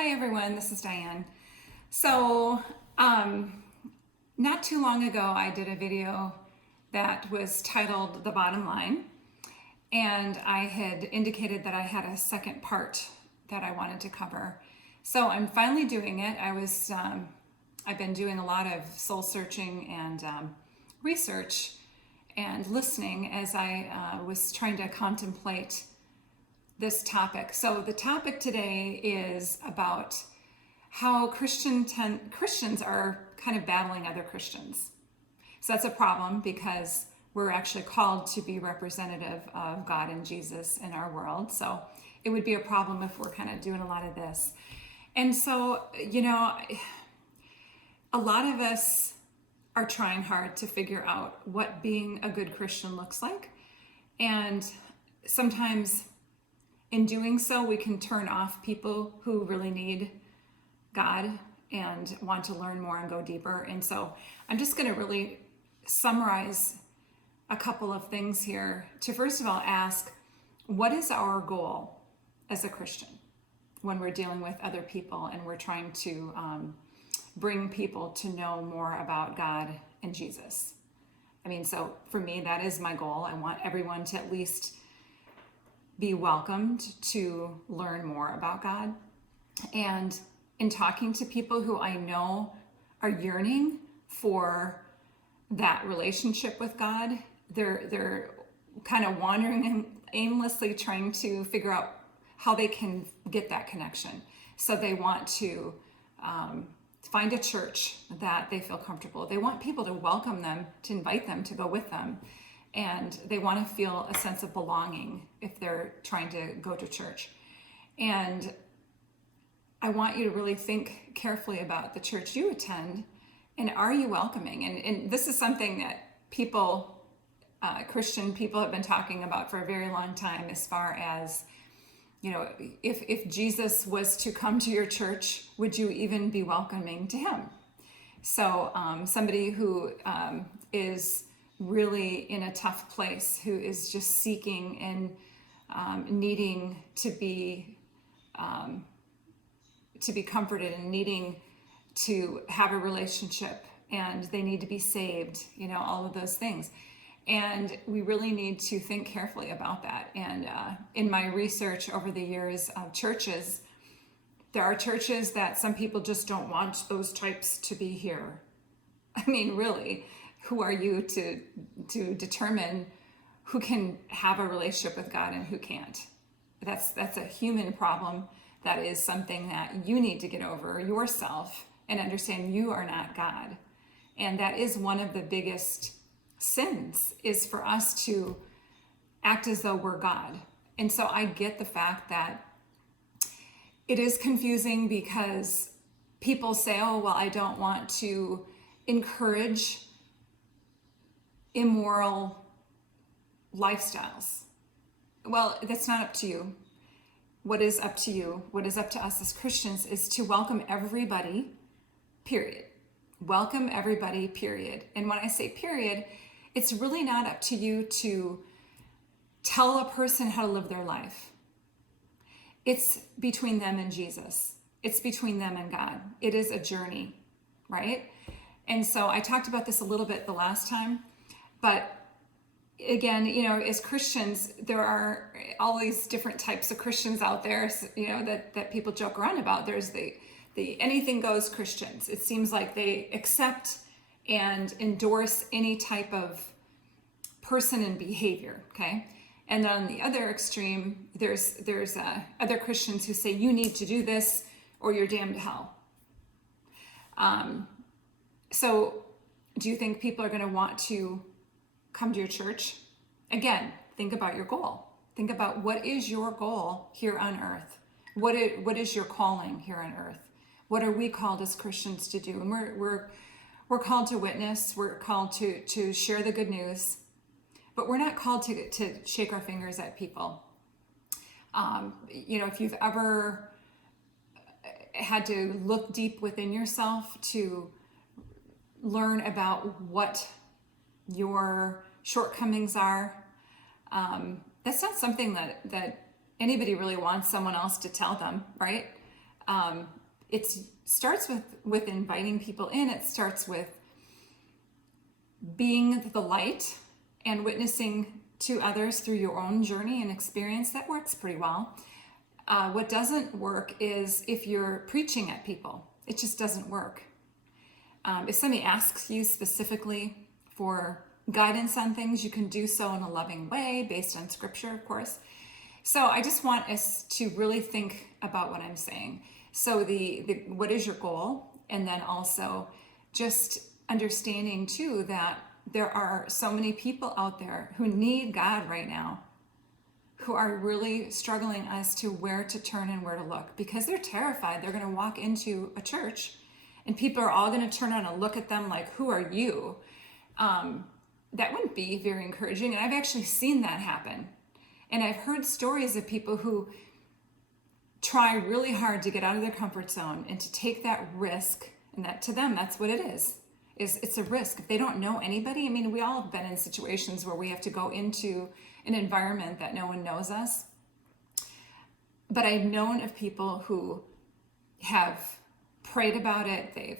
Hi everyone, this is Diane. So, not too long ago I did a video that was titled The Bottom Line, and I had indicated that I had a second part that I wanted to cover. So I'm finally doing it. I've been doing a lot of soul searching and research and listening as I was trying to contemplate this topic. So the topic today is about how Christians are kind of battling other Christians. So that's a problem because we're actually called to be representative of God and Jesus in our world. So it would be a problem if we're kind of doing a lot of this. And so, a lot of us are trying hard to figure out what being a good Christian looks like. And sometimes in doing so, we can turn off people who really need God and want to learn more and go deeper. And so I'm just going to really summarize a couple of things here to first of all ask, what is our goal as a Christian when we're dealing with other people and we're trying to bring people to know more about God and Jesus? I mean, so for me, that is my goal. I want everyone to at least be welcomed to learn more about God. And in talking to people who I know are yearning for that relationship with God, they're kind of wandering and aimlessly trying to figure out how they can get that connection. So they want to find a church that they feel comfortable. They want people to welcome them, to invite them to go with them. And they want to feel a sense of belonging if they're trying to go to church. And I want you to really think carefully about the church you attend, and are you welcoming? And this is something that people, Christian people, have been talking about for a very long time, as far as, if Jesus was to come to your church, would you even be welcoming to him? So somebody who is really in a tough place, who is just seeking and needing to be comforted and needing to have a relationship, and they need to be saved, all of those things. And we really need to think carefully about that. And in my research over the years of churches, there are churches that some people just don't want those types to be here. I mean, really, who are you to determine who can have a relationship with God and who can't? That's a human problem. That is something that you need to get over yourself and understand you are not God. And that is one of the biggest sins, is for us to act as though we're God. And so I get the fact that it is confusing because people say, oh, well, I don't want to encourage immoral lifestyles. Well, that's not up to you. What is up to you, what is up to us as Christians, is to welcome everybody, period. Welcome everybody, period. And when I say period, it's really not up to you to tell a person how to live their life. It's between them and Jesus. It's between them and God. It is a journey, right? And so I talked about this a little bit the last time, but again, as Christians, there are all these different types of Christians out there, that people joke around about. There's the anything goes Christians. It seems like they accept and endorse any type of person and behavior, okay? And on the other extreme, there's other Christians who say you need to do this or you're damned to hell. So do you think people are going to want to come to your church? Again, think about your goal. Think about, what is your goal here on earth? What is your calling here on earth? What are we called as Christians to do? And we're called to witness. We're called to share the good news, but we're not called to shake our fingers at people. If you've ever had to look deep within yourself to learn about what your shortcomings are, that's not something that anybody really wants someone else to tell them, right? It starts with inviting people in. It starts with being the light and witnessing to others through your own journey and experience. That works pretty well. What doesn't work is if you're preaching at people. It just doesn't work. If somebody asks you specifically for guidance on things, you can do so in a loving way based on scripture, of course. So I just want us to really think about what I'm saying. So the what is your goal? And then also just understanding too that there are so many people out there who need God right now, who are really struggling as to where to turn and where to look, because they're terrified. They're going to walk into a church and people are all going to turn around and look at them like, who are you? That wouldn't be very encouraging. And I've actually seen that happen. And I've heard stories of people who try really hard to get out of their comfort zone and to take that risk. And that to them, that's what it is it's a risk. If they don't know anybody, I mean, we all have been in situations where we have to go into an environment that no one knows us. But I've known of people who have prayed about it. They've,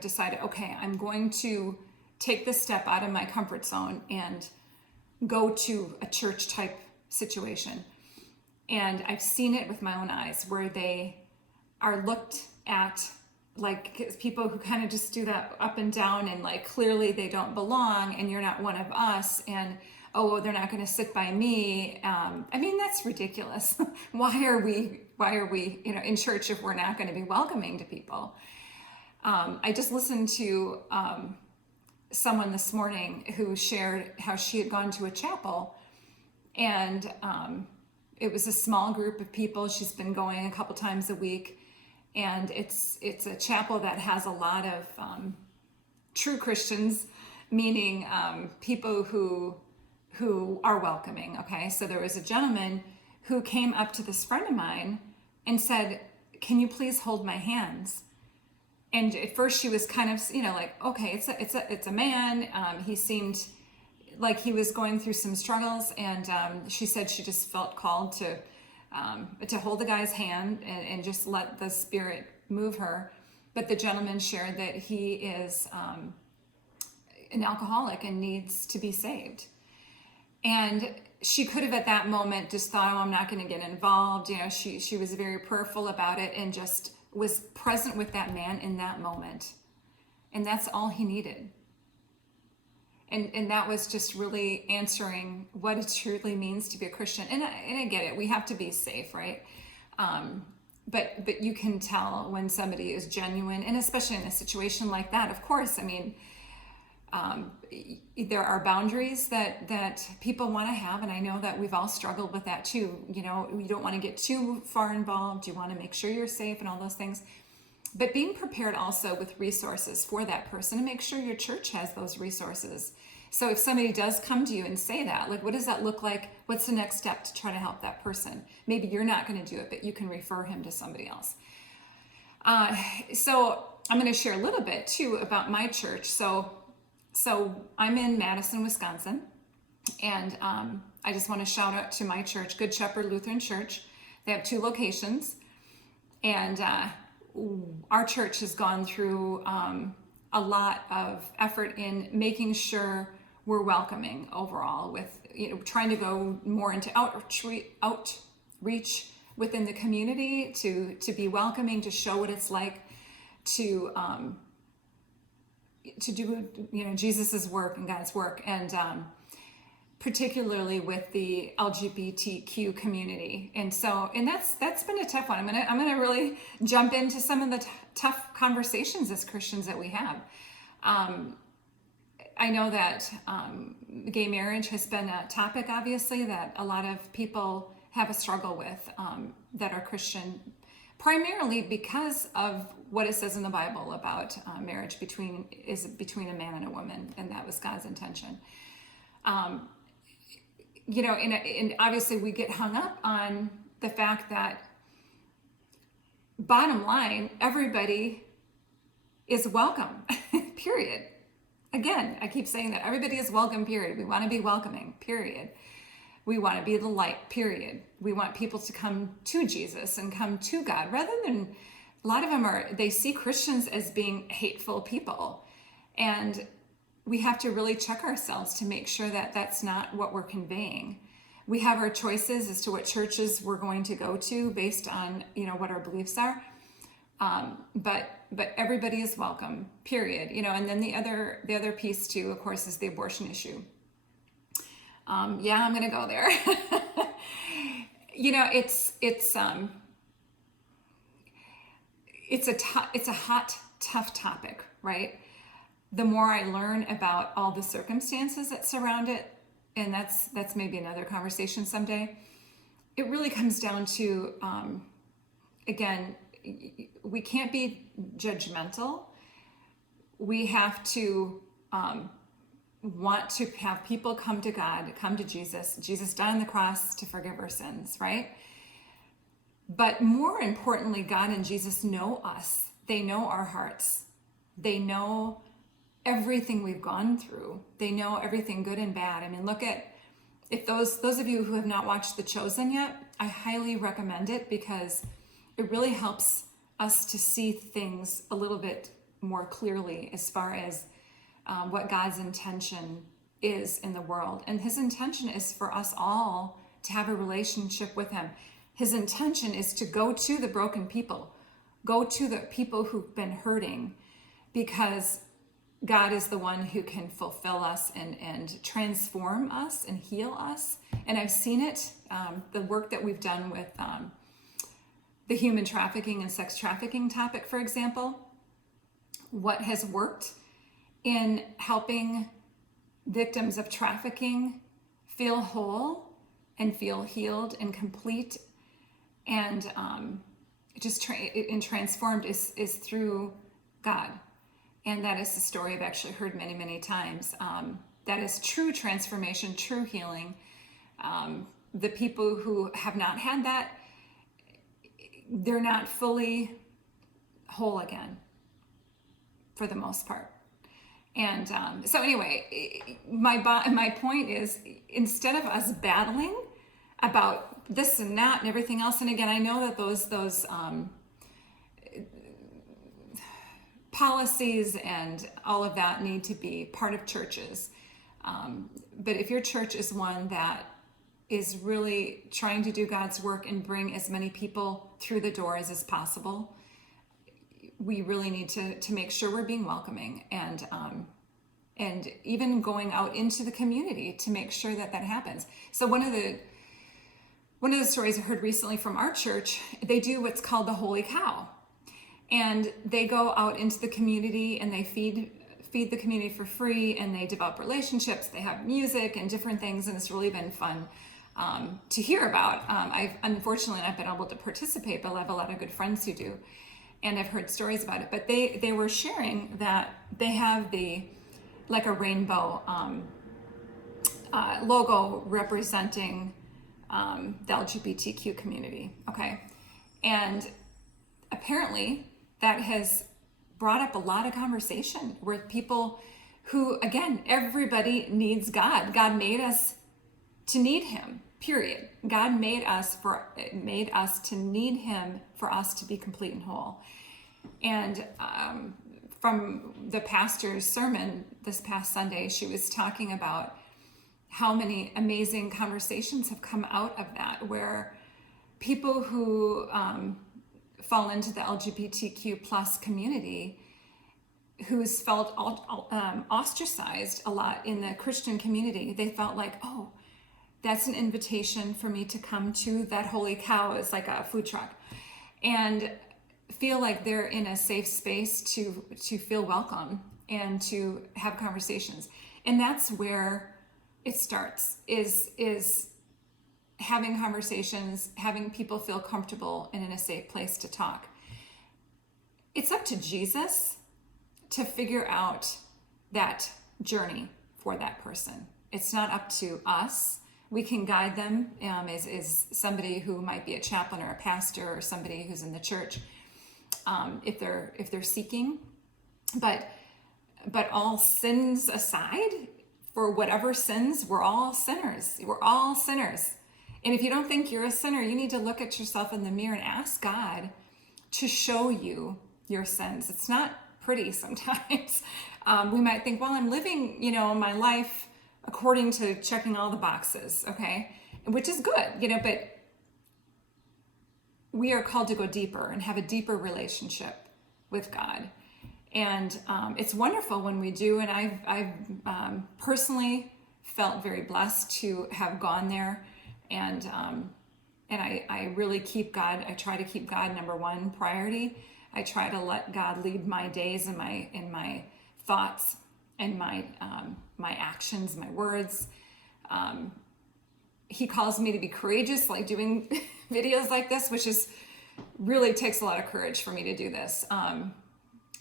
decided, okay, I'm going to take this step out of my comfort zone and go to a church type situation. And I've seen it with my own eyes where they are looked at like people who kind of just do that up and down and like clearly they don't belong and you're not one of us, and oh, they're not going to sit by me. I mean, that's ridiculous. Why are we in church if we're not going to be welcoming to people? I just listened to someone this morning who shared how she had gone to a chapel, and it was a small group of people. She's been going a couple times a week, and it's a chapel that has a lot of true Christians, meaning people who are welcoming. Okay, so there was a gentleman who came up to this friend of mine and said, "Can you please hold my hands?" And at first she was kind of, like, okay, it's a man. He seemed like he was going through some struggles, and she said she just felt called to hold the guy's hand and just let the Spirit move her. But the gentleman shared that he is an alcoholic and needs to be saved. And she could have at that moment just thought, oh, I'm not going to get involved. She was very prayerful about it and just was present with that man in that moment. And that's all he needed. And that was just really answering what it truly means to be a Christian. And I get it. We have to be safe, right? But you can tell when somebody is genuine, and especially in a situation like that, of course, I mean, there are boundaries that people want to have, and I know that we've all struggled with that too. You don't want to get too far involved. You want to make sure you're safe and all those things. But being prepared also with resources for that person, and make sure your church has those resources. So if somebody does come to you and say that, like, what does that look like? What's the next step to try to help that person? Maybe you're not going to do it, but you can refer him to somebody else. So I'm going to share a little bit too about my church. So I'm in Madison, Wisconsin, and I just want to shout out to my church, Good Shepherd Lutheran Church. They have 2 locations, and our church has gone through a lot of effort in making sure we're welcoming overall, with trying to go more into outreach within the community to be welcoming, to show what it's like to do Jesus's work and God's work, and particularly with the LGBTQ community. And that's been a tough one. I'm gonna really jump into some of the tough conversations as Christians that we have. I know that gay marriage has been a topic, obviously, that a lot of people have a struggle with that are Christian, primarily because of what it says in the Bible about marriage between a man and a woman, and that was God's intention. And obviously we get hung up on the fact that, bottom line, everybody is welcome, period. Again, I keep saying that everybody is welcome, period. We want to be welcoming, period. We want to be the light, period. We want people to come to Jesus and come to God, rather than, a lot of them they see Christians as being hateful people. And we have to really check ourselves to make sure that that's not what we're conveying. We have our choices as to what churches we're going to go to based on, what our beliefs are. But everybody is welcome, period. And then the other piece too, of course, is the abortion issue. I'm going to go there. It's a hot, tough topic, right? The more I learn about all the circumstances that surround it, and that's maybe another conversation someday, it really comes down to, again, we can't be judgmental. We have to want to have people come to God, come to Jesus. Jesus died on the cross to forgive our sins, right? But more importantly, God and Jesus know us. They know our hearts. They know everything we've gone through. They know everything good and bad. I mean, look at, if those of you who have not watched The Chosen yet, I highly recommend it, because it really helps us to see things a little bit more clearly as far as what God's intention is in the world. And his intention is for us all to have a relationship with him. His intention is to go to the broken people, go to the people who've been hurting, because God is the one who can fulfill us and transform us and heal us. And I've seen it, the work that we've done with the human trafficking and sex trafficking topic, for example, what has worked in helping victims of trafficking feel whole and feel healed and complete and transformed is through God. And that is the story I've actually heard many, many times. That is true transformation, true healing. The people who have not had that, they're not fully whole again, for the most part. And so anyway, my point is, instead of us battling about this and that and everything else, and again, I know that those policies and all of that need to be part of churches. But if your church is one that is really trying to do God's work and bring as many people through the doors as possible, we really need to make sure we're being welcoming and even going out into the community to make sure that happens. So one of the stories I heard recently from our church, they do what's called the Holy Cow. And they go out into the community and they feed the community for free, and they develop relationships. They have music and different things, and it's really been fun to hear about. I've unfortunately not been able to participate, but I have a lot of good friends who do, and I've heard stories about it. But they were sharing that they have like a rainbow logo representing the LGBTQ community. Okay, and apparently that has brought up a lot of conversation with people who, again, everybody needs God. God made us to need him, period. God made us to need him for us to be complete and whole. And from the pastor's sermon this past Sunday, she was talking about how many amazing conversations have come out of that, where people who fall into the LGBTQ plus community, who's felt ostracized a lot in the Christian community, they felt like, oh, that's an invitation for me to come to that Holy Cow. It's like a food truck, and feel like they're in a safe space to feel welcome and to have conversations. And that's where it starts, is having conversations, having people feel comfortable and in a safe place to talk. It's up to Jesus to figure out that journey for that person. It's not up to us. We can guide them as somebody who might be a chaplain or a pastor or somebody who's in the church, if they're seeking. But all sins aside, for whatever sins. We're all sinners. We're all sinners. And if you don't think you're a sinner, you need to look at yourself in the mirror and ask God to show you your sins. It's not pretty sometimes. We might think, well, I'm living, my life according to checking all the boxes, okay? Which is good, but we are called to go deeper and have a deeper relationship with God. And it's wonderful when we do. And I've personally felt very blessed to have gone there. And I really I try to keep God number one priority. I try to let God lead my days and my thoughts and my actions, my words. He calls me to be courageous, like doing videos like this, which is really takes a lot of courage for me to do this.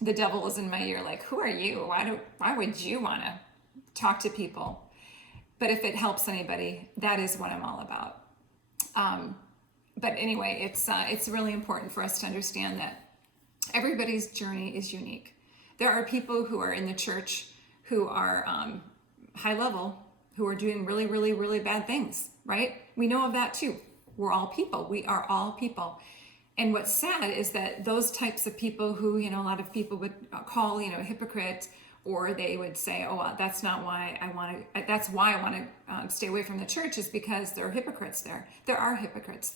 The devil is in my ear, like, who are you? Why would you want to talk to people? But if it helps anybody, that is what I'm all about. But anyway, it's really important for us to understand that everybody's journey is unique. There are people who are in the church who are high level, who are doing really, really, really bad things, right? We know of that too. We're all people. We are all people. And what's sad is that those types of people who, a lot of people would call, a hypocrite, or they would say, oh, that's why I want to stay away from the church, is because there are hypocrites there. There are hypocrites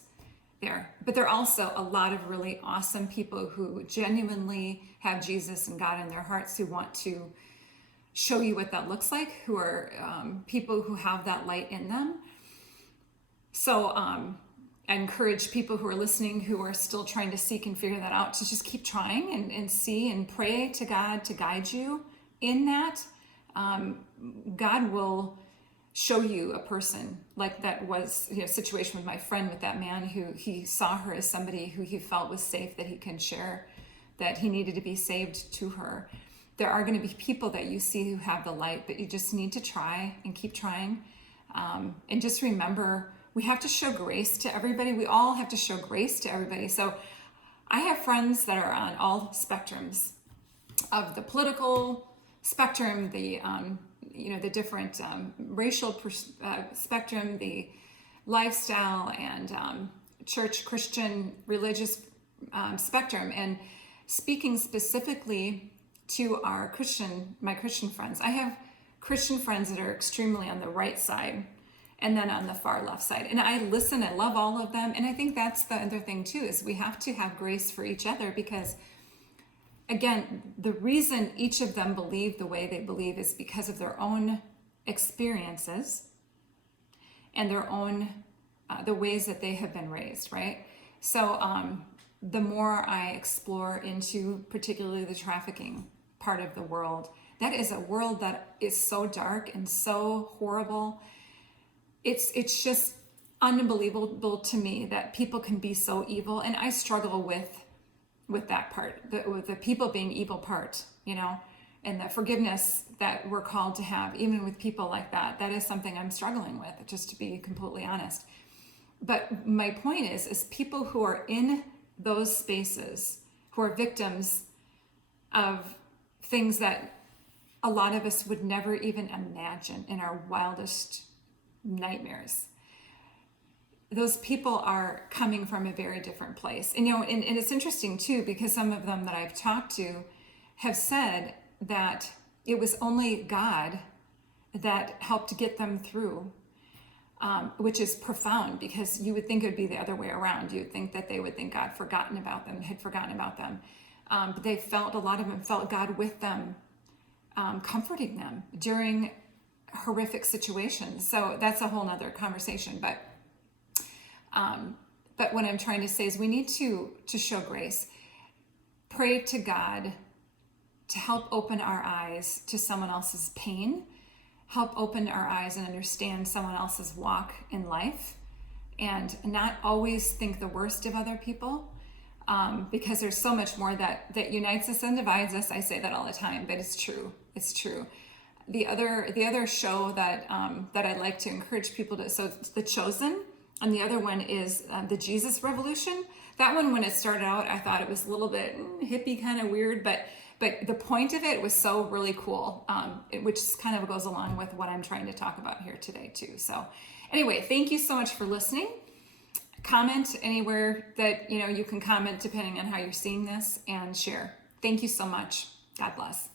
there. But there are also a lot of really awesome people who genuinely have Jesus and God in their hearts, who want to show you what that looks like, who are people who have that light in them. So I encourage people who are listening, who are still trying to seek and figure that out, to just keep trying and see and pray to God to guide you in that. God will show you a person, like that was situation with my friend, with that man who he saw her as somebody who he felt was safe, that he can share, that he needed to be saved to her. There are going to be people that you see who have the light, but you just need to try and keep trying. And just remember, we have to show grace to everybody. We all have to show grace to everybody. So I have friends that are on all spectrums of the political spectrum, the different racial spectrum, the lifestyle and church, Christian, religious spectrum. And speaking specifically to my Christian friends, I have Christian friends that are extremely on the right side, and then on the far left side. And I listen, I love all of them. And I think that's the other thing too, is we have to have grace for each other, because again, the reason each of them believe the way they believe is because of their own experiences and their own, the ways that they have been raised, right? So the more I explore into particularly the trafficking part of the world, that is a world that is so dark and so horrible. It's just unbelievable to me that people can be so evil, and I struggle with that part, with the people being evil part, and the forgiveness that we're called to have, even with people like that. That is something I'm struggling with, just to be completely honest. But my point is people who are in those spaces, who are victims of things that a lot of us would never even imagine in our wildest nightmares. Those people are coming from a very different place. And it's interesting too, because some of them that I've talked to have said that it was only God that helped get them through, which is profound, because you would think it would be the other way around. You would think that they would think God had forgotten about them. But a lot of them felt God with them, comforting them during horrific situations. So that's a whole nother conversation. But what I'm trying to say is we need to show grace. Pray to God to help open our eyes to someone else's pain, help open our eyes and understand someone else's walk in life, and not always think the worst of other people, because there's so much more that unites us and divides us. I say that all the time, but it's true. It's true. The other show that I'd like to encourage people to, so it's The Chosen, and the other one is The Jesus Revolution. That one, when it started out, I thought it was a little bit hippie, kind of weird, but the point of it was so really cool, which kind of goes along with what I'm trying to talk about here today too. So anyway, thank you so much for listening. Comment anywhere that you can comment, depending on how you're seeing this, and share. Thank you so much. God bless.